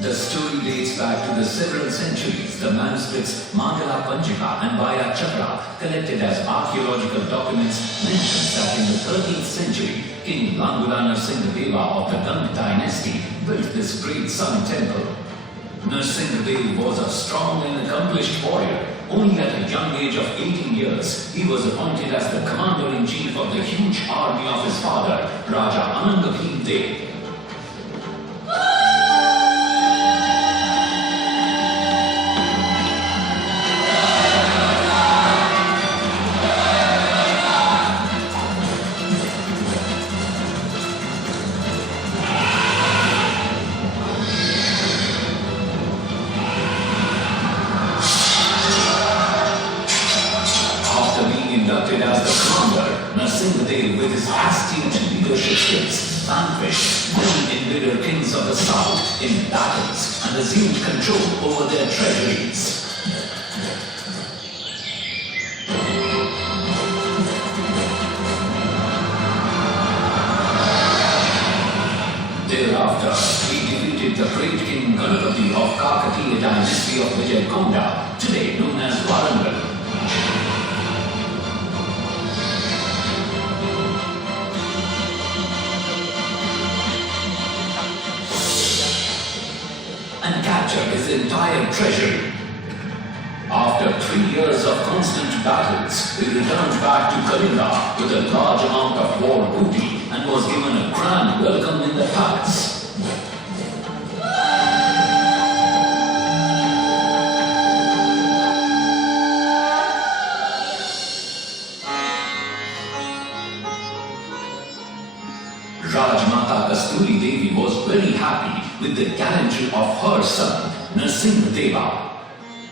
The story dates back to the several centuries. The manuscripts Mangala Panjika and Vaya Chakra, collected as archaeological documents, mentions that in the 13th century, King Langula Narasimhadeva of the Ganga dynasty built this great Sun Temple. Narasimhadeva was a strong and accomplished warrior. Only at a young age of 18 years, he was appointed as the commander-in-chief of the huge army of his father, Raja Anangabhim-De. Inducted as the commander, Narasimhadeva, with his astute leadership skills, vanquished many invader kings of the south in battles and assumed control over their treasuries. Thereafter, he defeated the great King Ganapati of Kakatiya dynasty of Vijayakonda, today known as Warangal. And captured his entire treasury. After 3 years of constant battles, he returned back to Kalinga with a large amount of war booty and was given a grand welcome in the palace. Rajmata Kasturi Devi was very happy with the gallantry of her son, Narasimhadeva.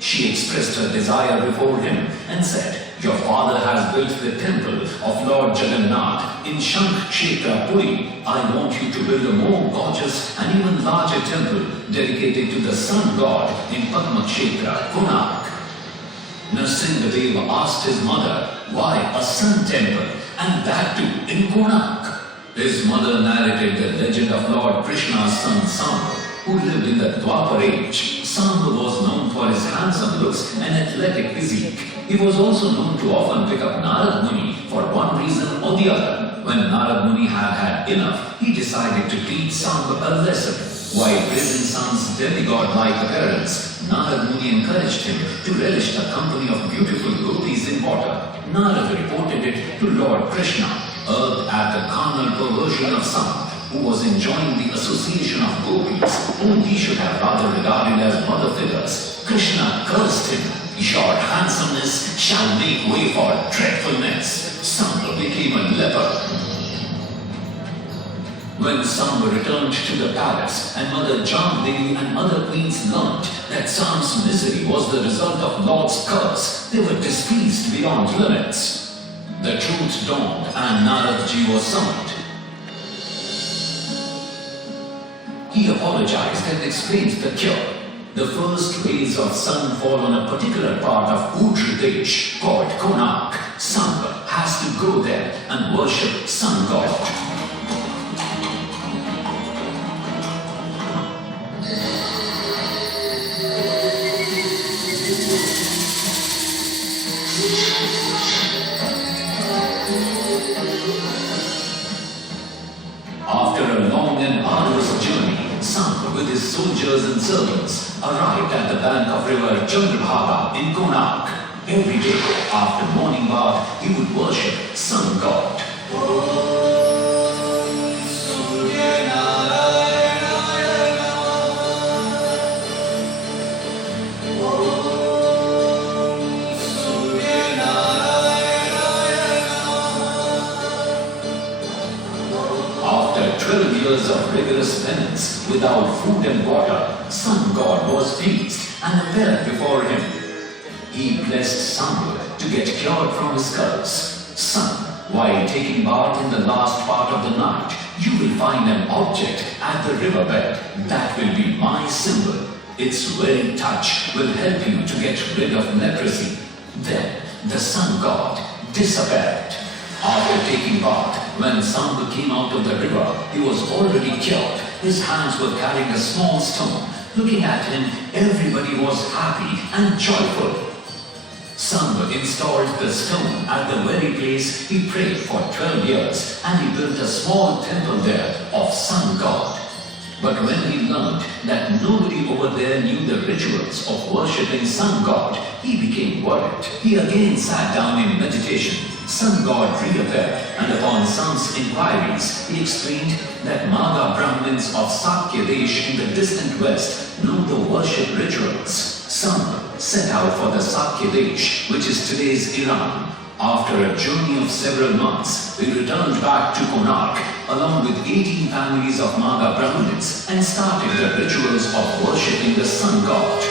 She expressed her desire before him and said, "Your father has built the temple of Lord Jagannath in Kshetra Puri. I want you to build a more gorgeous and even larger temple dedicated to the sun god in Kshetra, Konark." Narasimhadeva asked his mother, why a sun temple, and that too in Konark? His mother narrated the legend of Lord Krishna's son Samba, who lived in the Dwapar age. Samba was known for his handsome looks and athletic physique. He was also known to often pick up Narad Muni for one reason or the other. When Narad Muni had had enough, he decided to teach Samba a lesson. While praising Samba's demigod-like appearance, Narad Muni encouraged him to relish the company of beautiful gopis in water. Narad reported it to Lord Krishna, urged at the carnal perversion of Samba, who was enjoying the association of gopis, whom he should have rather regarded as mother figures. Krishna cursed him. "Your handsomeness shall make way for dreadfulness." Samba became a leper. When Samba returned to the palace and Mother Jamdevi and other queens learnt that Samba's misery was the result of Lord's curse, they were displeased beyond limits. The truth dawned and Naradji was summoned. He apologized and explained the cure. The first rays of sun fall on a particular part of Uttar Pradesh called Konark. Samba has to go there and worship sun god. After a long and arduous journey, Samba with his soldiers and servants arrived at the bank of river Chandrabhaga in Konark. Every day, after morning bath, he would worship sun god. 12 years of rigorous penance without food and water, Sun God was pleased and appeared before him. He blessed Sun to get cured from his curse. Sun, while taking bath in the last part of the night, you will find an object at the riverbed that will be my symbol. Its very touch will help you to get rid of leprosy. Then the Sun God disappeared. After taking bath, when Sun came out of the river, he was already cured. His hands were carrying a small stone. Looking at him, everybody was happy and joyful. Sun installed the stone at the very place he prayed for 12 years, and he built a small temple there of Sun God. But when he learned that nobody over there knew the rituals of worshipping Sun God, he became worried. He again sat down in meditation. Sun God reappeared, and upon Sun's inquiries, he explained that Maga Brahmins of Sakya-desh in the distant west know the worship rituals. Sun set out for the Sakya-desh, which is today's Iran. After a journey of several months, he returned back to Konark along with 18 families of Maga Brahmins and started the rituals of worshipping the Sun God.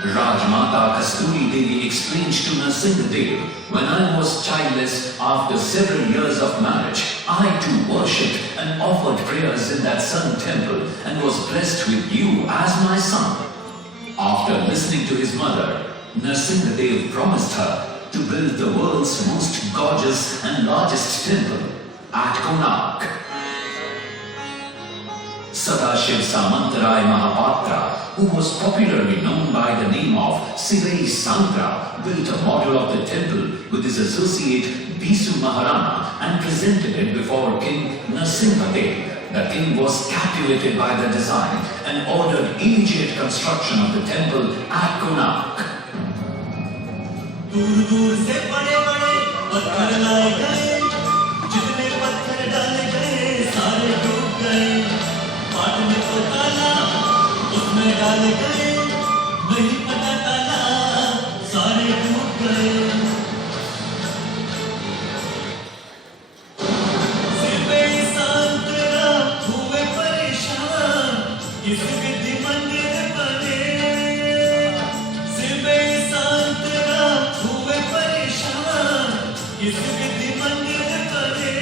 Rajmata Kasturi Devi explained to Narasimhadeva, when I was childless, after several years of marriage, I too worshipped and offered prayers in that Sun Temple and was blessed with you as my son. After listening to his mother, Narasimhadeva promised her to build the world's most gorgeous and largest temple at Konark. Sadashiv Samantarai Mahapatra, who was popularly known by the name of Sivai Sangra, built a model of the temple with his associate Bisu Maharana and presented it before King Narasimhadeva. The king was captivated by the design and ordered immediate construction of the temple at Konark. दूर दूर से बड़े बड़े पत्थर लाए गए, जितने पत्थर डाले गए सारे डूब गए। पाट में तो ताला उसमें डाले गए, नहीं पता ताला सारे डूब गए। सिर्फ सांतरा हुए परेशान, किस विधि मंदिर बने। सिर्फ सांतरा हुए परेशान, किस विधि मंदिर बने।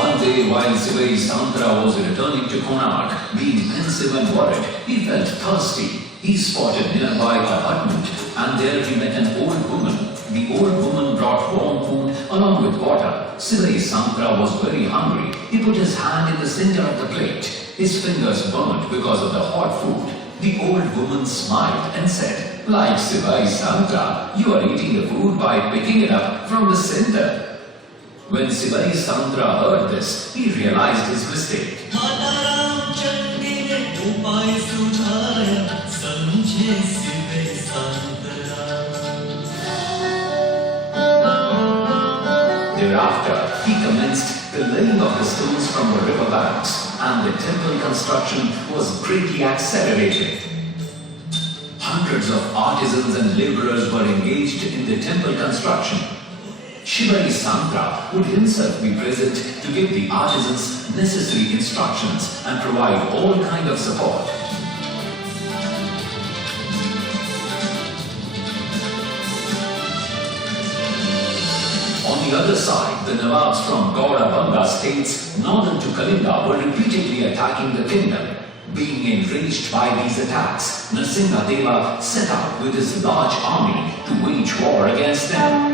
One day, while Sivai Santra was returning to Konark, being pensive and worried, he felt thirsty. He spotted nearby a hutment, and there he met an old woman. The old woman brought warm food along with water. Sivai Santra was very hungry. He put his hand in the center of the plate. His fingers burned because of the hot food. The old woman smiled and said, "Like Sivai Santra, you are eating the food by picking it up from the center." When Sivai Santra heard this, he realized his mistake. माता रामचंद्री ने उपाय सुझाया, समझे सिवै Santra. Thereafter, he commenced the laying of the stones from the river banks, and the temple construction was greatly accelerated. Hundreds of artisans and laborers were engaged in the temple construction. Sivai Santra would himself be present to give the artisans necessary instructions and provide all kind of support. On the other side, the Nawabs from Gaurabanga states northern to Kalinga were repeatedly attacking the kingdom. Being enraged by these attacks, Narasimhadeva set out with his large army to wage war against them.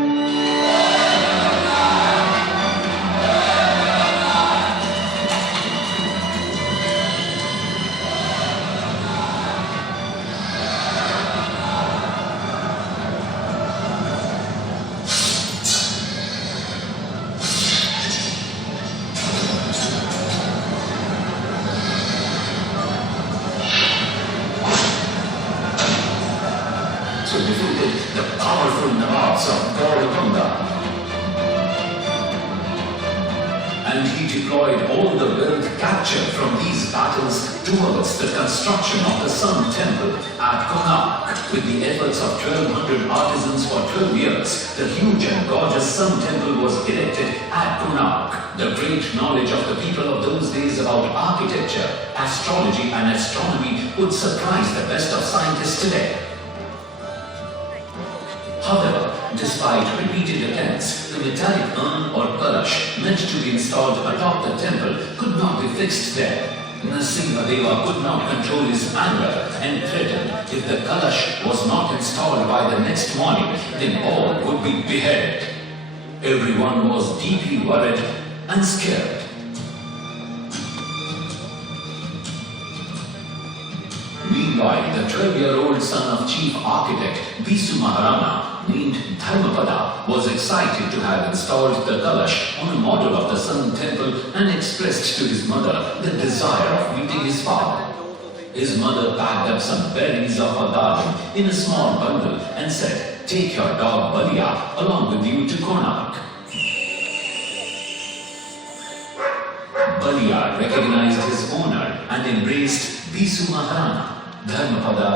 So defeated the powerful Nawabs of Gaurabanga. And he deployed all the wealth captured from these battles towards the construction of the Sun Temple at Konark. With the efforts of 1,200 artisans for 12 years, the huge and gorgeous Sun Temple was erected at Konark. The great knowledge of the people of those days about architecture, astrology and astronomy would surprise the best of scientists today. However, despite repeated attempts, the metallic urn or kalash meant to be installed atop the temple could not be fixed there. Narasimhadeva could not control his anger and threatened if the kalash was not installed by the next morning, then all would be beheaded. Everyone was deeply worried and scared. Meanwhile, the 12-year-old son of chief architect Bisu Maharana, named Dharmapada, was excited to have installed the kalash on a model of the Sun Temple and expressed to his mother the desire of meeting his father. His mother packed up some berries of her garden in a small bundle and said, "Take your dog Balia along with you to Konark." Balia recognized his owner and embraced Bisu Maharana. Dharmapada